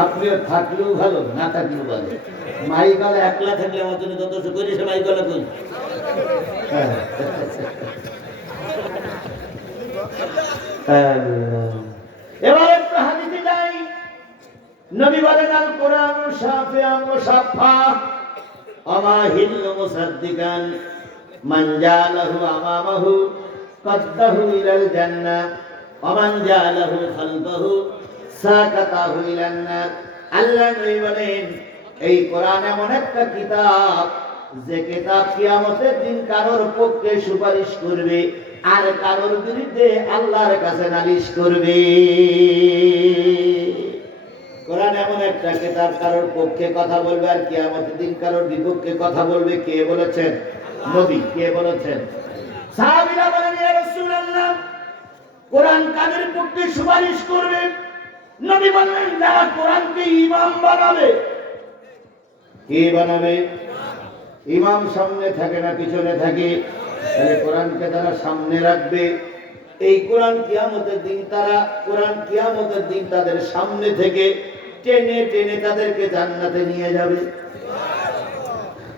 আপনিও থাকলেও ভালো, না থাকলেও ভালো। মাইকালা একলা থাকলে আমার জন্য যথেষ্ট করে, সে মাইকালা কই। এবার একটু হাদিসে যাই। নবী বলেন আল কোরআন শাফিআন ওয়া শাফা আমা হিল্লু মুসাদ্দিকান মান জালাহু আমামাহু কাদ্দাহু ইলাল জান্নাহ ওয়া মান জালাহু খালফাহু সাকাতাহু ইলান নার। আল্লাহ নবী বলেন এই কোরআন এমন একটা কিতাব যে কিতাব কিয়ামতের দিন কারোর পক্ষে সুপারিশ করবে আর কারোর বিরুদ্ধে আল্লাহর কাছে নালিশ করবে। কোরআন এমন একটা কিতাব কারোর পক্ষে কথা বলবে আর কিয়ামতের দিন কারোর বিপক্ষে কথা বলবে। কে বলেছেন? নবী। কে বলেছেন? সাহাবীরা বলেন ইয়া রাসূলুল্লাহ কোরআন কাদের পক্ষে সুপারিশ করবে? নবী বললেন যারা কোরআনকে ইমাম বানাবে। কে বানাবে? ইমাম সামনে থাকে না পিছনে থাকে? তাহলে কোরআনকে যারা সামনে রাখবে, এই কোরআন কিয়ামতের দিন তাদের সামনে থেকে টেনে টেনে তাদেরকে জান্নাতে নিয়ে যাবে।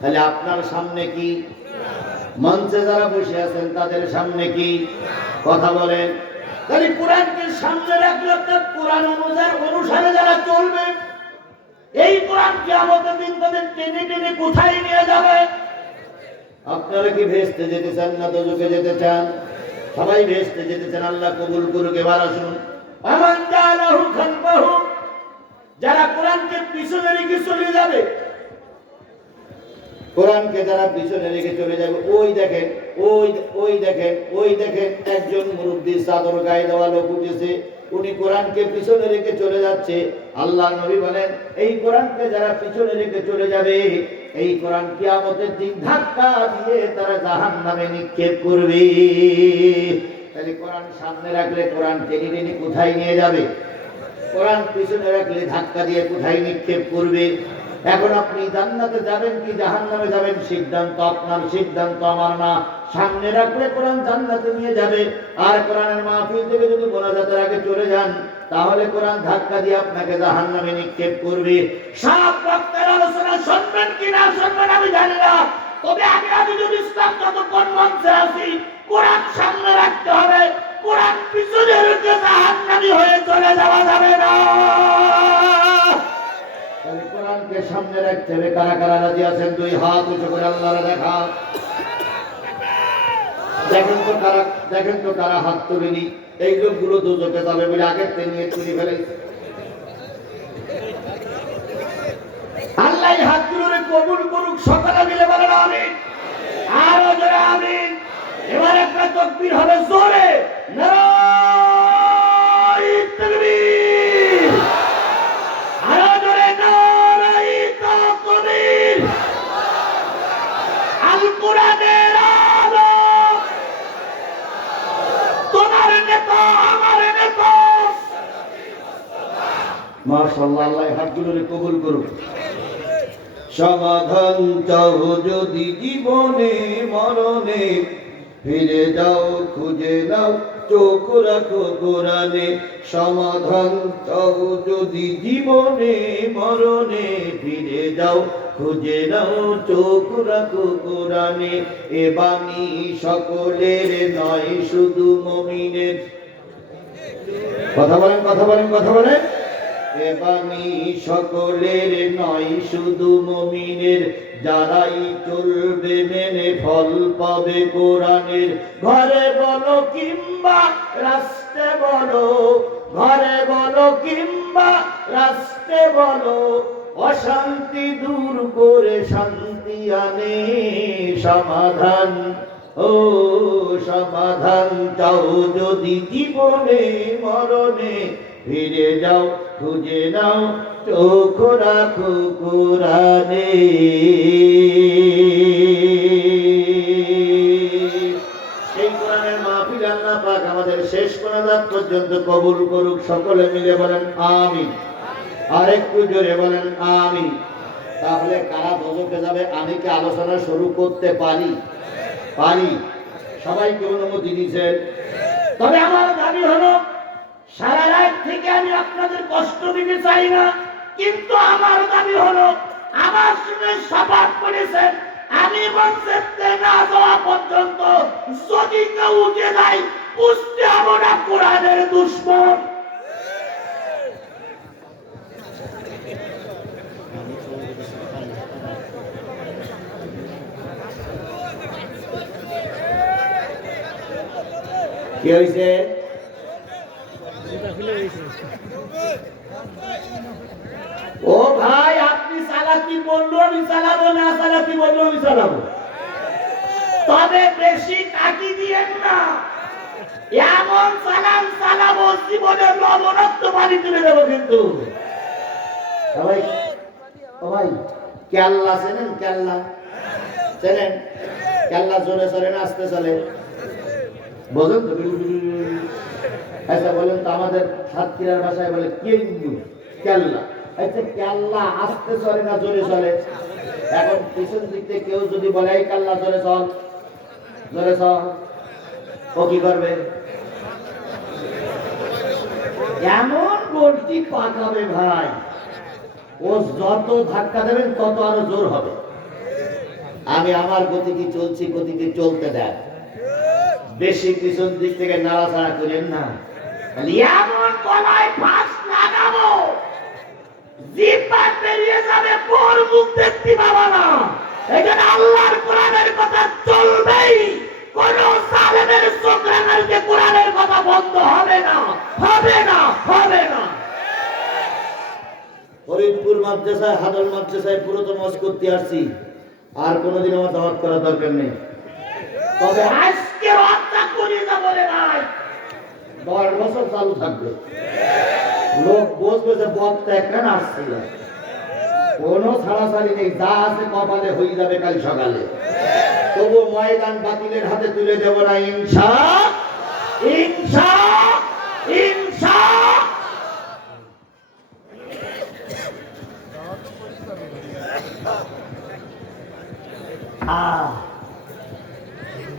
তাহলে আপনার সামনে কি? মঞ্চে যারা বসে আছেন তাদের সামনে কি? কথা বলেন। তাহলে কোরআনকে সামনে রাখলে অর্থাৎ কোরআন অনুসারে যারা চলবে, এই কোরআন কিয়ামতের দিন তাদের টেনে টেনে কোথায় নিয়ে যাবে? আপনারা কি ভেস্তে যেতে চান না দোজখে যেতে চান? সবাই ভেস্তে যেতে চান। আল্লাহ কবুল করুক। এবার আসুন আমান জালাহু খালফাহু, যারা কোরআনকে পিছনে রেখে চলে যাবে, কোরআনকে যারা পিছনে রেখে চলে যাবে, ওই দেখেন একজন মুরব্বী চাদর গায়ে দেওয়া লোক উঠেছে, উনি কোরআনকে পিছনে রেখে চলে যাচ্ছে। আল্লাহ নবী বলেন এই কোরআনকে যারা পিছনে রেখে চলে যাবে, এই কোরআন কিয়ামতের দিন ধাক্কা দিয়ে তারা জাহান্নামে নিক্ষেপ করবে। তাহলে কোরআন সামনে রাখলে কোরআন টেনে টেনে কোথায় নিয়ে যাবে? কোরআন পিছনে রাখলে ধাক্কা দিয়ে কোথায় নিক্ষেপ করবে? এখন আপনি জান্নাতে যাবেন কি জাহান্নামে যাবেন সিদ্ধান্ত আপনার, সিদ্ধান্ত আমার না। সামনে রাখলে কোরআন জান্নাতে নিয়ে যাবে, আর কোরআনের মাহফিল থেকে যদি মোনাজাতের আগে চলে যান তাহলে কোরআন ধাক্কা দিয়ে আপনাকে জাহান্নামে নিক্ষেপ করবে। সব বক্তার আলোচনা শুনবেন কি না শুনবেন আমি জানি না, তবে আমি যদি ইসলাম যতক্ষণ মঞ্চে আছি কোরআন সামনে রাখতে হবে, কোরআন পিছনে রেখে জাহান্নামী হয়ে চলে যাওয়া যাবে না। কোরআনকে সামনে রাখতে হবে। কারা কারা রাজি আছেন? দুই হাত উঁচু করে আল্লাহর দেখা। দেখেন তো কারা হাত তুলেনি। এই লোকগুলো দোজখে যাবে বলে আগের থেকে নিয়ে তুলে ফেলেছে। আল্লাহ হাতগুলোরে কবুল করুক। সকলে মিলে বলেন আমিন। আরো জোরে আমিন। এবার একটা তাকবীর হবে জোরে, নারায়ে তাকবীর। আরো জোরে নারায়ে তাকবীর। আল কোরআনের আলো তোমার নেতা আমার নেতা। মাশাআল্লাহ। আল্লাহ হাতগুলোরে কবুল করুক। সমাধান চাও যদি জীবনে মরণে, ফিরে যাও খুঁজে নাও চোখ রাখো কোরআনে। সমাধান চাও যদি জীবনে মরণে, ফিরে যাও খুঁজে নাও চোখ রাখো কোরআনে। এ বাণী সকলের নয় শুধু মুমিনের। কথা বলেন, কথা বলেন, কথা বলেন। এ বাণী সকলের নয় শুধু মুমিনের, যারাই চলবে মেনে ফল পাবে কোরআনের। ঘরে বলো কিংবা রাস্তে বলো, ঘরে বলো কিংবা রাস্তে বলো, অশান্তি দূর করে শান্তি আনে। সমাধান সমাধান চাও যদি জীবনে মরণে, ফিরে যাও খুঁজে নাও চোখ রাখো কোরআনে। সেই কোরআনের মাহফিল আল্লাহ পাক আমাদের শেষ মোনাজাত পর্যন্ত কবুল করুক। সকলে মিলে বলেন আমিন। আরেকটু জোরে বলেন আমিন। তাহলে কারা দোজখে যাবে আমি কি আলোচনা শুরু করতে পারি? পারি। সবাইকে অনুমতি দিয়েছেন। তবে আমার দাবি হলো সারা রাত থেকে আমি আপনাদের কষ্ট দিতে চাই না। কিন্তু আমার দাবি হলো আমার সঙ্গে শপথ করেছেন আমি মঞ্চে না যাওয়া পর্যন্ত যদি কেউ উঠে যায় বুঝতে হবো না কোরআনের দুশ্মন। কি হয়েছে? ও ভাই আপনি সালাতি বললো আমি চালাবো, না সালাতি বললো আমি চালাবো, তবে বেশি কাটি দিয়েন না। এমন সালাম চালাবো জীবনের লবণাক্ত পানি তুলে দেবো। কিন্তু ভাই ও ভাই কেল্লা চেনেন? কেল্লা চেনেন? কেল্লা জোরে চলে না আস্তে চলে? বোঝেন তো? আচ্ছা বলেন তো, আমাদের সাতক্ষীরার ভাষায় বলে কেন্দু, কেল্লা। আচ্ছা কেল্লা আস্তে চলে না জোরে চলে? এখন পিছন দিক থেকে কেউ যদি বলে এই কেল্লা জোরে চল, জোরে চল, ও কি করবে? এমন গোলটি পাকাবে ভাই, ও যত ধাক্কা দেবেন তত আরো জোর হবে। আমি আমার গতিকে চলছি, গতিকে চলতে দেন, বেশি পিছন দিক থেকে নাড়াচাড়া করেন না। এমন গলায় ফাঁস লাগাবো জিহ্বা বেরিয়ে যাবে, পর মুখ দেখতে পাবা না। এখানে আল্লাহর কোরআনের কথা চলবেই, কোন জালেমের চোখ রাঙালকে কোরআনের কথা বন্ধ হবে না, হবে না, হবে না। ফরিদপুর মাদ্রাসায়, হাদল মাদ্রাসায় পুরোতো মজ করতে আসছি, আর কোনোদিন আমার দাওয়াত করার দরকার নেই। তবে আজকে হত্যা করে যাবো রে ভাই, 10 বছর চালু থাকবে। লোক বসবে যে বক্তা একটা আসছিল, কোনো ছাড়াছাড়ি নেই, যা আছে কপালে হয়ে যাবে কাল সকালে। তবু ময়দান বাতিলের হাতে তুলে দেব না, ইনশা ইনশা ইনশা।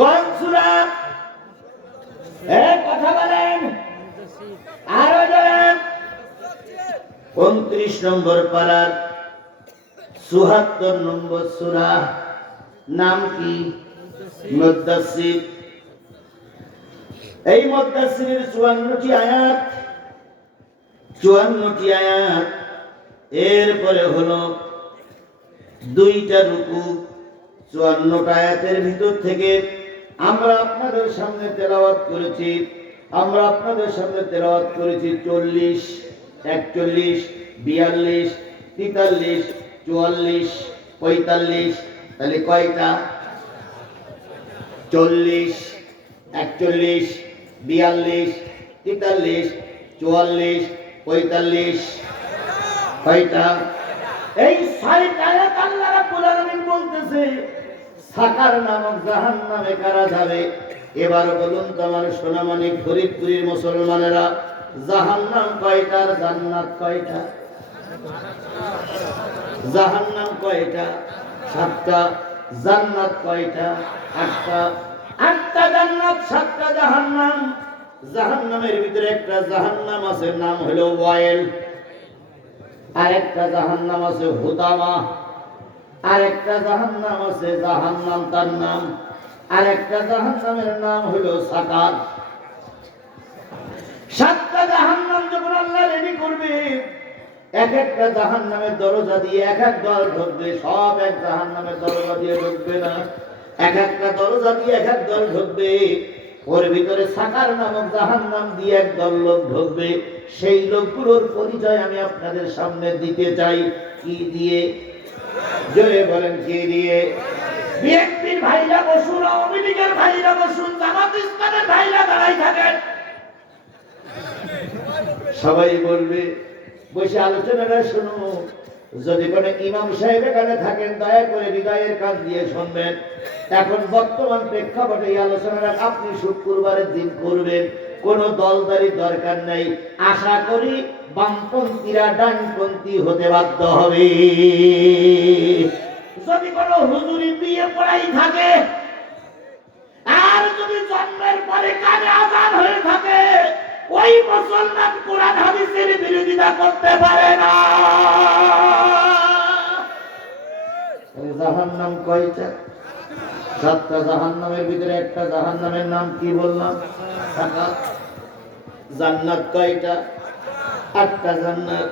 গনসুরা কথা বলেন আরো জোরে। 29 নম্বর পারার 74 নম্বর সূরা, নাম কি? মুদ্দাসসির। এই মুদ্দাসসিরের 54টি আয়াত, 54টি আয়াত। এরপরে হলো 2টা রুকু। 54টা আয়াতের ভিতর থেকে আমরা আপনাদের সামনে তেলাওয়াত করেছি, 40, 41, 42, 43, 44, 45। তাহলে কয়টা? 40, 41, 42, 43, 44, 45। কয়টা? এই 6টা আয়াত আল্লাহ রাব্বুল আলামিন বলতেছে সাকার নামক জাহান্নামে কারা যাবে। এবার বলুন তো আমার সোনামানিক ফরিদপুরের মুসলমানেরা, জাহান্নাম কয়টা আর জান্নাত কয়টা? জাহান্নাম কয়টা? 7টা। জান্নাত কয়টা? 8টা। 8টা জান্নাত, 7টা জাহান্নাম। জাহান্নামের ভিতরে একটা জাহান্নাম আছে, নাম হলো ওয়াইল। আরেকটা জাহান্নাম আছে হুতামা। আরেকটা জাহান্নাম আছে জাহান্নাম, তার নাম। আরেকটা জাহান্নামের নাম হলো সাকার। 7টা জাহান্নাম যখন আল্লাহ রেডি করবে, এক একটা জাহান্নামের দরজা দিয়ে এক এক দল ঢুকবে। সব এক জাহান্নামের দরজা দিয়ে ঢুকবে না, এক একটা দরজা দিয়ে এক এক দল ঢুকবে। ওর ভিতরে সাকার নামক জাহান্নাম দিয়ে এক দল লোক ঢুকবে। সেই লোকগুলোর পরিচয় আমি আপনাদের সামনে দিতে চাই। কি দিয়ে? জোরে বলেন, কি দিয়ে? বিএনপির ভাইরা বসুন, আওয়ামী লীগের ভাইরা বসুন, জামাত ইসলামের ভাইরা দাঁড়াই থাকেন। সবাই বলবে বসে আলোচনাটা শুনো। যদি কোনো ইমাম সাহেব এখানে থাকেন দয়া করে হৃদয়ের কান দিয়ে শুনবেন। এখন বর্তমান প্রেক্ষাপটে এই আলোচনাটা আপনি শুক্রবারের দিন করবেন, কোন দলদারি দরকার নেই। আশা করি বামপন্থীরা ডানপন্থী হতে বাধ্য হবে। যদি কোন হুজুরি বিয়ে পড়াই থাকে আর যদি জন্মের পরে কানে আযান হয়ে থাকে, ওই মুসলমান কোরআন হাদিসের বিরোধিতা করতে পারে না। জাহান্নাম কয়টা? 7টা জাহান্নামের ভিতরে একটা জাহান্নামের নাম কি বললাম? জান্নাত কয়টা? 8টা জান্নাত।